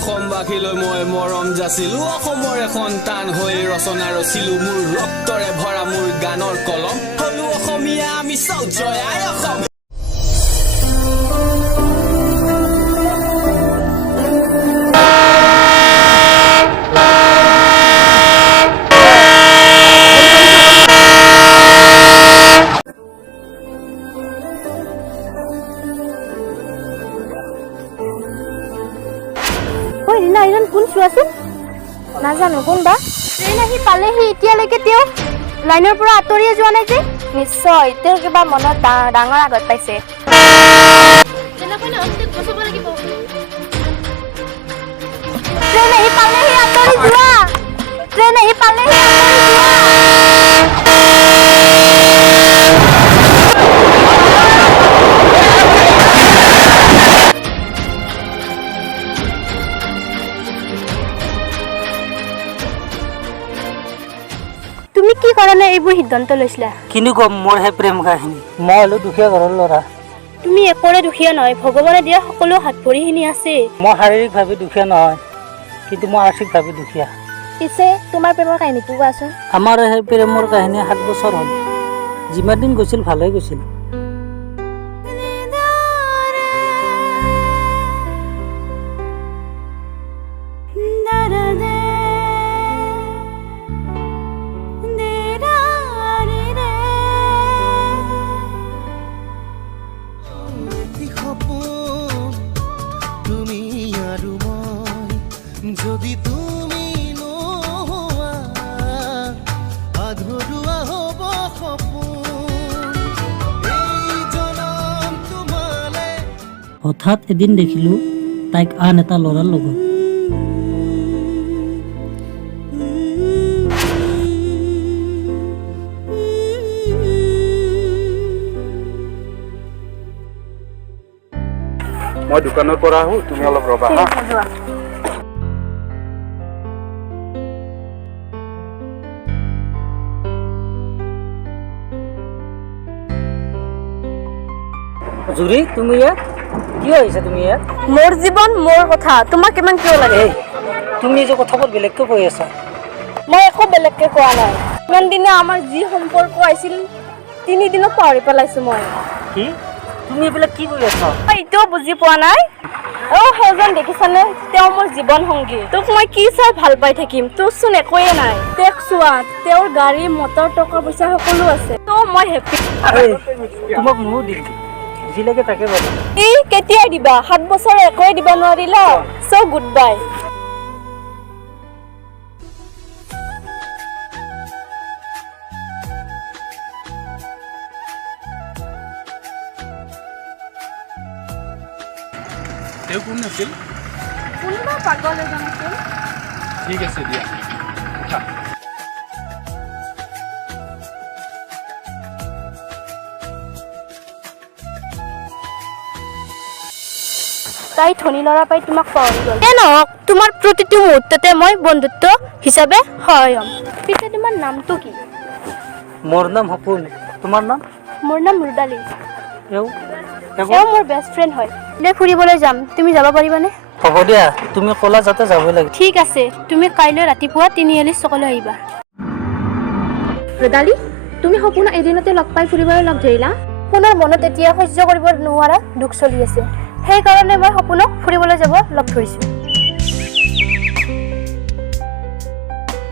অসমবাসীলৈ মই মৰম যাচিলো অসমৰ এখন টান হৈ ৰচনা ৰচিলো মোৰ ৰক্তৰে ভৰা মোৰ গানৰ কলম হলো অসমীয়া আমি চব জয় আই অসম নাজানো কোনবা ট্ৰেইন আহি পালেহি এতিয়ালৈকে তেওঁ লাইনৰ পৰা আঁতৰিয়ে যোৱা নাই যে নিশ্চয় তেওঁ কিবা মনত ডাঙৰ আগত পাইছে ট্ৰেইন আহি পালেহি আঁতৰি যোৱা ট্ৰেইন আহি পালেহি আঁতৰি যোৱা তুমি কি কাৰণে এইবোৰ সিদ্ধান্ত লৈছিলা কিনো কম মোৰ হে প্ৰেম কাহিনী মই হলো দুখীয়া ঘৰৰ ল'ৰা তুমি একৰে দুখীয়া নহয় ভগৱানে দিয়া সকলো হাত ভৰিখিনি আছে মই শাৰীৰিকভাৱে দুখীয়া নহয় কিন্তু মই আৰ্থিকভাৱে দুখীয়া পিছে তোমাৰ প্ৰেমৰ কাহিনীটো কোৱাচোন আমাৰ সেই প্ৰেমৰ কাহিনী 7 বছৰ হ'ল যিমান দিন গৈছিল ভালেই গৈছিল যদি তুমি নোহোৱা আধৰুৱা হ'ব সপোন এই জনম তোমালে হঠাৎ এদিন দেখিলো তাইক আন এটা ল'ৰাৰ লগত মই দোকানৰ পৰা আহো তুমি অলপ ৰবা হা জুৰি তুমি ইয়াত কিয় আহিছা তুমি ইয়াত মোৰ জীৱন মোৰ কথা তোমাক কিমান কিয় লাগে তুমি যে কথাবোৰ বেলেগকৈ কৈ আছা মই একো বেলেগকে কোৱা নাই ইমান দিনে আমাৰ যি সম্পৰ্ক আছিল 3 দিনত পাহৰি পেলাইছো মই কি তুমি এইবিলাক কি কৈ আছা এইটোও বুজি পোৱা নাই সেইজন দেখিছানে তেওঁ মোৰ জীৱন সংগী তোক মই কি চাই ভাল পাই থাকিম তোৰ চোন একোৱে নাই তেওঁক চোৱা তেওঁৰ গাড়ী মটৰ টকা পইচা সকলো আছে তো মই হেপী তোমাক মোৰো দিম জিলৈকে তাকে বলা এই কেতিয়া দিবা 7 বছৰ একোৱে দিব নোৱাৰিলা সো গুড বাই তেওঁ কোন আছিল কোনবা পাগল এজন আছিল ঠিক আছে দিয়া উঠা তাই ধনী ল'ৰা পাই তোমাক পাহৰি গ'ল নহওক তোমাৰ প্ৰতিটো মুহূৰ্ততে মই বন্ধুত্ব হিচাপে সহায় হ'ম পিছে তোমাৰ নামটো কি মোৰ নাম সপোন তোমাৰ নাম মোৰ নাম ৰুদালি এও এও মোৰ বেষ্ট ফ্ৰেণ্ড হয় ফুৰিবলৈ যাম তুমি যাব পাৰিবানে হ'ব দিয়া তুমি ক'লা যাতে যাবই লাগে ঠিক আছে তুমি কাইলৈ ৰাতিপুৱা 3:40 চকলৈ আহিবা ৰুদালি তুমি সপোন এদিনতে লগ পাই ফুৰিবলৈ লগ ধৰিলা পুনৰ মনত এতিয়া সহ্য কৰিব নোৱাৰা দুখ চলি আছে সেইকাৰণে মই সপোনক ফুৰিবলৈ যাব লগ ধৰিছোঁ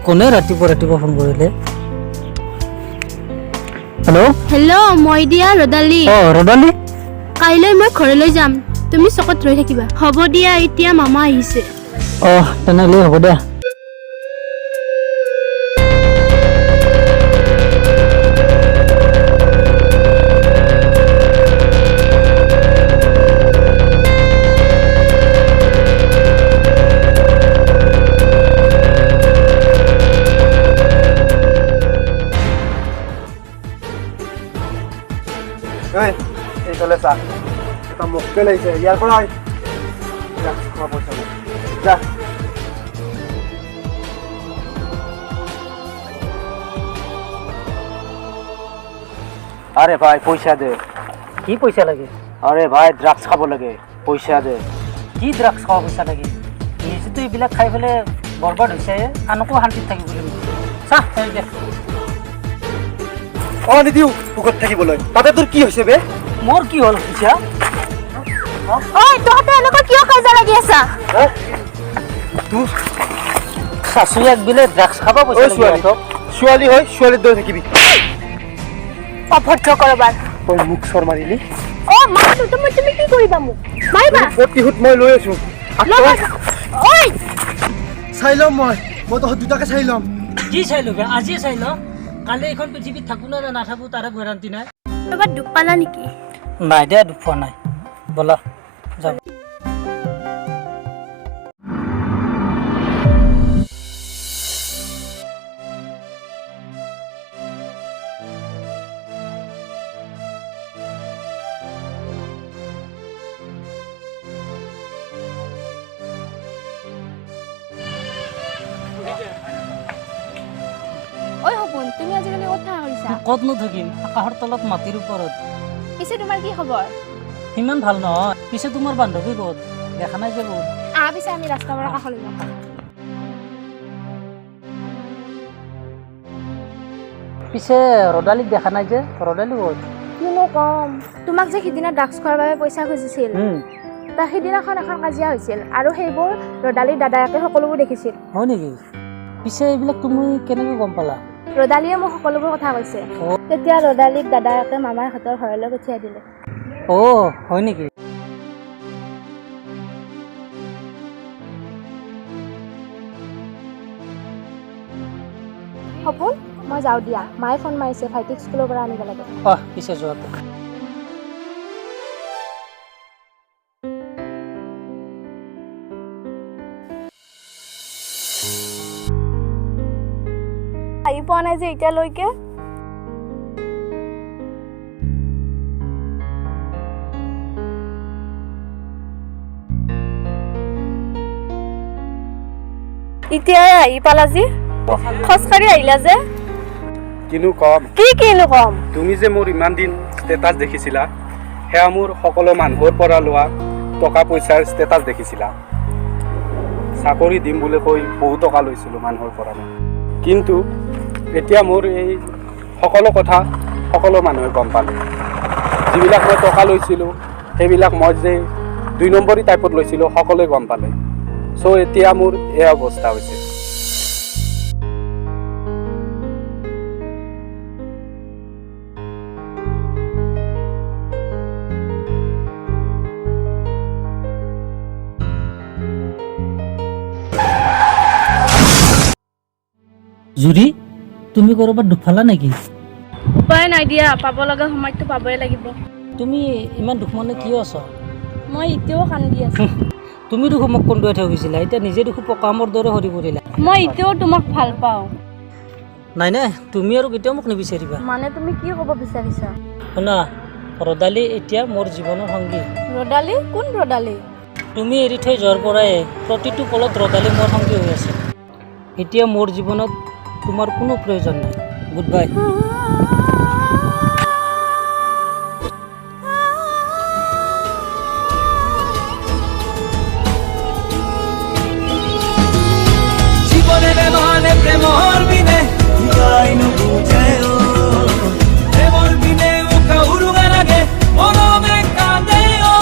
কোনে ৰাতিপুৱা ফোন কৰিলে হেল্ল' মই দিয়া ৰুদালি ৰদালি কাইলৈ মই ঘৰলৈ যাম তুমি চকত ৰৈ থাকিবা হ'ব দিয়া এতিয়া মামা আহিছে তেনেহ'লে হ'ব দিয়া এইফালে চা এটা মক্কেল আহিছে ইয়াৰ পৰা পইচা যা আরে ভাই পয়সা দে কি পয়সা লাগে আরে ভাই ড্রাগস খাবো লাগে পয়সা দে কি ড্রাগস খাওয়া পয়সা লাগে নিজেতো এইবিলাক খাই পেলাই বৰবাদ হৈছে আনকো শান্তিত থাকিবলৈ নিদিয়ে চাহ হৈ দে অঁ নিদিওঁ সুখত থাকিবলৈ তাতে তোৰ কি হৈছে বে মোৰ কি হ'ল পিছা ঐ তহঁতে এনেকৈ কিয় কাজিয়া লাগি আছা তোৰ শাশুৱে একবিলে ড্ৰাগছ খাব পইচা ঐ ছোৱালী ছোৱালী হয় ছোৱালীৰ দৰে থাকিবি অভদ্ৰ কৰবাৰ তই মোক চৰ মাৰিলি অ মাৰিলো তুমি কি কৰিবা মোক মাৰিবা প্ৰতিশোধ মই লৈ আছো ঐ চাই ল'ম মই তহঁত দুটাকে চাই ল'ম কি চাই ল'বি আজিয়ে চাই ল কালি এইখন পৃথিৱীত থাকো নে নাথাকো তাৰে গেৰাণ্টি নাই ক'ৰবাত দুখ পালা নেকি নাই দে দুখ পোৱা নাই ব'লা যাব ঐ সপোন তুমি আজিকালি কথা কৰিছা ক'তনো থাকিম আকাশৰ তলত মাটিৰ ওপৰত পিছে তোমাৰ কি খবৰ সিমান ভাল নহয় পিছে তোমাৰ বান্ধৱী ক'ত দেখা নাই যে ক'ত পিছে আমি ৰাস্তাৰ পৰা কাষলৈ যাম পিছে ৰদালিক দেখা নাই যে ৰদালি ক'ত কিনো কম তোমাক যে সিদিনা ড্ৰাগছ খোৱাৰ বাবে পইচা খুজিছিল তাৰ সিদিনাখন এখন কাজিয়া হৈছিল আৰু সেইবোৰ ৰদালিৰ দাদায়েকে সকলোবোৰ দেখিছিল হয় নেকি পিছে এইবিলাক তুমি কেনেকৈ গম পালা ৰদালিয়ে মোক সকলোবোৰ কথা কৈছে তেতিয়া ৰদালিক দাদায়েকে মামাৰ হাতৰ ঘৰলৈ পঠিয়াই দিলে অ' হয় নেকি সপোন মই যাওঁ দিয়া মায়ে ফোন মাৰিছে ভাইটিক স্কুলৰ পৰা আনিব লাগে পিছে যোৱাটো আহি পোৱা নাই যে এতিয়ালৈকে এতিয়া আহি পালা যি খোজকাঢ়ি আহিলা যে কিনো কম কিনো কম তুমি যে মোৰ ইমান দিন ষ্টেটাছ দেখিছিলা সেয়া মোৰ সকলো মানুহৰ পৰা লোৱা টকা পইচাৰ ষ্টেটাছ দেখিছিলা চাকৰি দিম বুলি কৈ বহু টকা লৈছিলোঁ মানুহৰ পৰা কিন্তু এতিয়া মোৰ এই সকলো কথা সকলো মানুহে গম পালে যিবিলাক মই টকা লৈছিলোঁ সেইবিলাক মই যে 2 নম্বৰী টাইপত লৈছিলোঁ সকলোৱে গম পালে চ' এতিয়া মোৰ এই অৱস্থা হৈছে জুৰি তুমি ক'ৰবাত দুখ পালা নেকি উপায় নাই দিয়া পাব লগা সময়ততো পাবই লাগিব তুমি ইমান দুখ মানে কিয় আছা মই এতিয়াও কান্দি আছো তুমি দেখো মোক কন্দুৱাই থৈ গৈছিলা এতিয়া নিজে দেখো পকামৰ দৰে সৰি পৰিলা মই এতিয়াও তোমাক ভাল পাওঁ নাই নাই তুমি আৰু কেতিয়াও মোক নিবিচাৰিবা মানে তুমি কি ক'ব বিচাৰিছা শুনা ৰদালি এতিয়া মোৰ জীৱনৰ সংগী ৰদালি কোন ৰদালি তুমি এৰি থৈ যোৱাৰ পৰাই প্ৰতিটো পলত ৰদালি মোৰ সংগী হৈ আছে এতিয়া মোৰ জীৱনত তোমাৰ কোনো প্ৰয়োজন নাই গুড বাই জীবনে মানে প্রেমর বিনে গাইন বুঝে প্রেমর বিনে ও কাউরুগা লাগে মনমে কাঁদে ও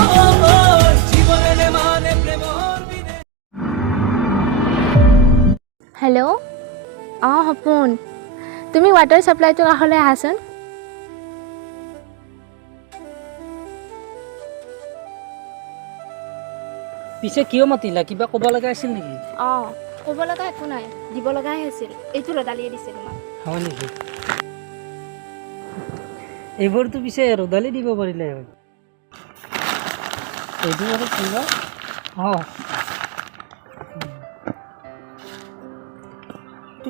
জীবনে মানে প্রেমর বিনে হেল্ল' অঁ সপোন তুমি ৱাটাৰ ছাপ্লাইটোৰ কাষলৈ আহাচোন পিছে কিয় মাতিলা কিবা ক'ব লগা আছিল নেকি অঁ ক'ব লগা একো নাই দিব লগাই আছিল এইটো ৰদালিয়ে দিছে তোমাক হয় নেকি এইবোৰতো পিছে ৰদালি দিব পাৰিলে হয় এইটো আৰু কিবা অঁ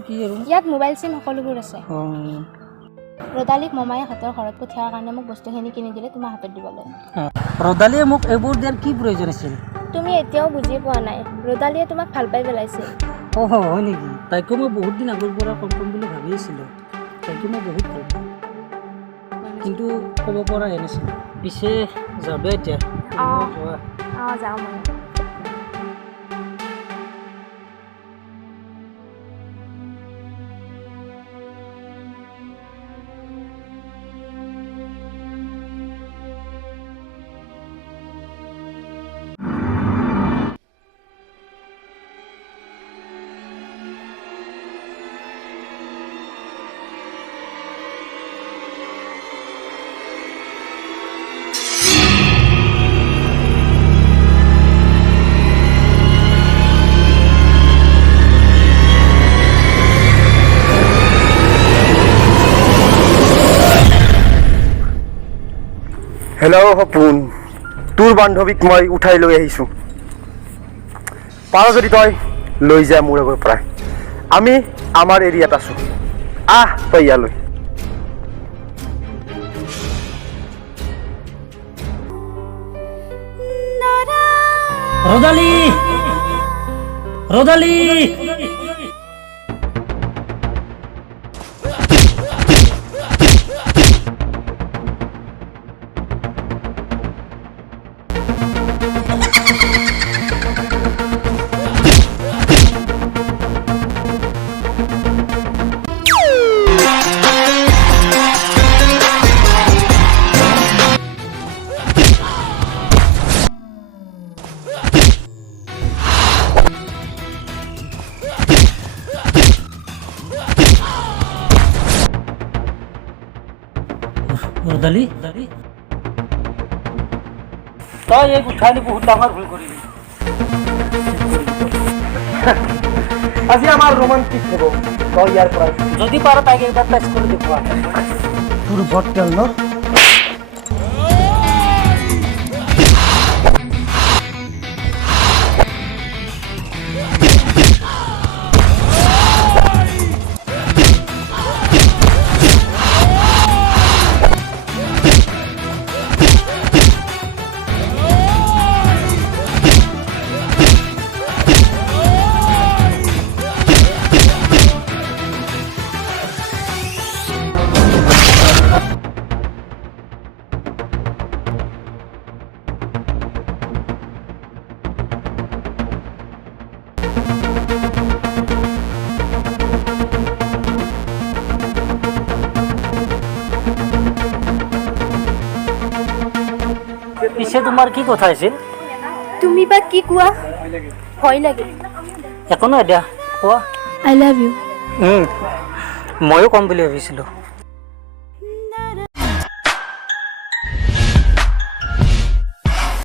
কি আৰু ইয়াত মোবাইল চিম সকলোবোৰ আছে অঁ ৰদালিক মামায়ে হাতৰ ঘৰত পঠিওৱাৰ কাৰণে মোক বস্তুখিনি কিনি দিলে তোমাৰ হাতত দিবলৈ ৰদালিয়ে মোক এইবোৰ দিয়াৰ কি প্ৰয়োজন আছিল তুমি এতিয়াও বুজি পোৱা নাই ৰদালিয়ে তোমাক ভাল পাই পেলাইছে অঁ হয় নেকি তাইকো মই বহুত দিন আগৰ পৰা কম কম বুলি ভাবি আছিলোঁ তাইকো মই বহুত ভাল পাওঁ কিন্তু ক'ব পৰা নাছিলোঁ পিছে যাবে এতিয়া অঁ যোৱা অঁ যাওঁ মই হেল্ল' সপোন, তোৰ বান্ধৱীক মই উঠাই লৈ আহিছোঁ। পাৰ যদি তই লৈ যা মোৰ আগৰ পৰাই। আমি আমাৰ এৰিয়াত আছোঁ, আহ তই ইয়ালৈ। ৰদালি ৰদালি ৰদালি তই এই উঠাই নি বহুত ডাঙৰ ভুল কৰিলি। আজি আমাৰ ৰোমান্টিক হ'ব, তই ইয়াৰ পৰা। যদি পাৰ তাইক একবাৰ টাচ কৰি দেখুৱা। তোৰ ভট তেল ন? পিছে তোমাৰ কি কথা আছিল? তুমি বা কি কোৱা? ভয় লাগে। একো নহয় দিয়া, কোৱা। I love you. ময়ো কম বুলি ভাবিছিলোঁ।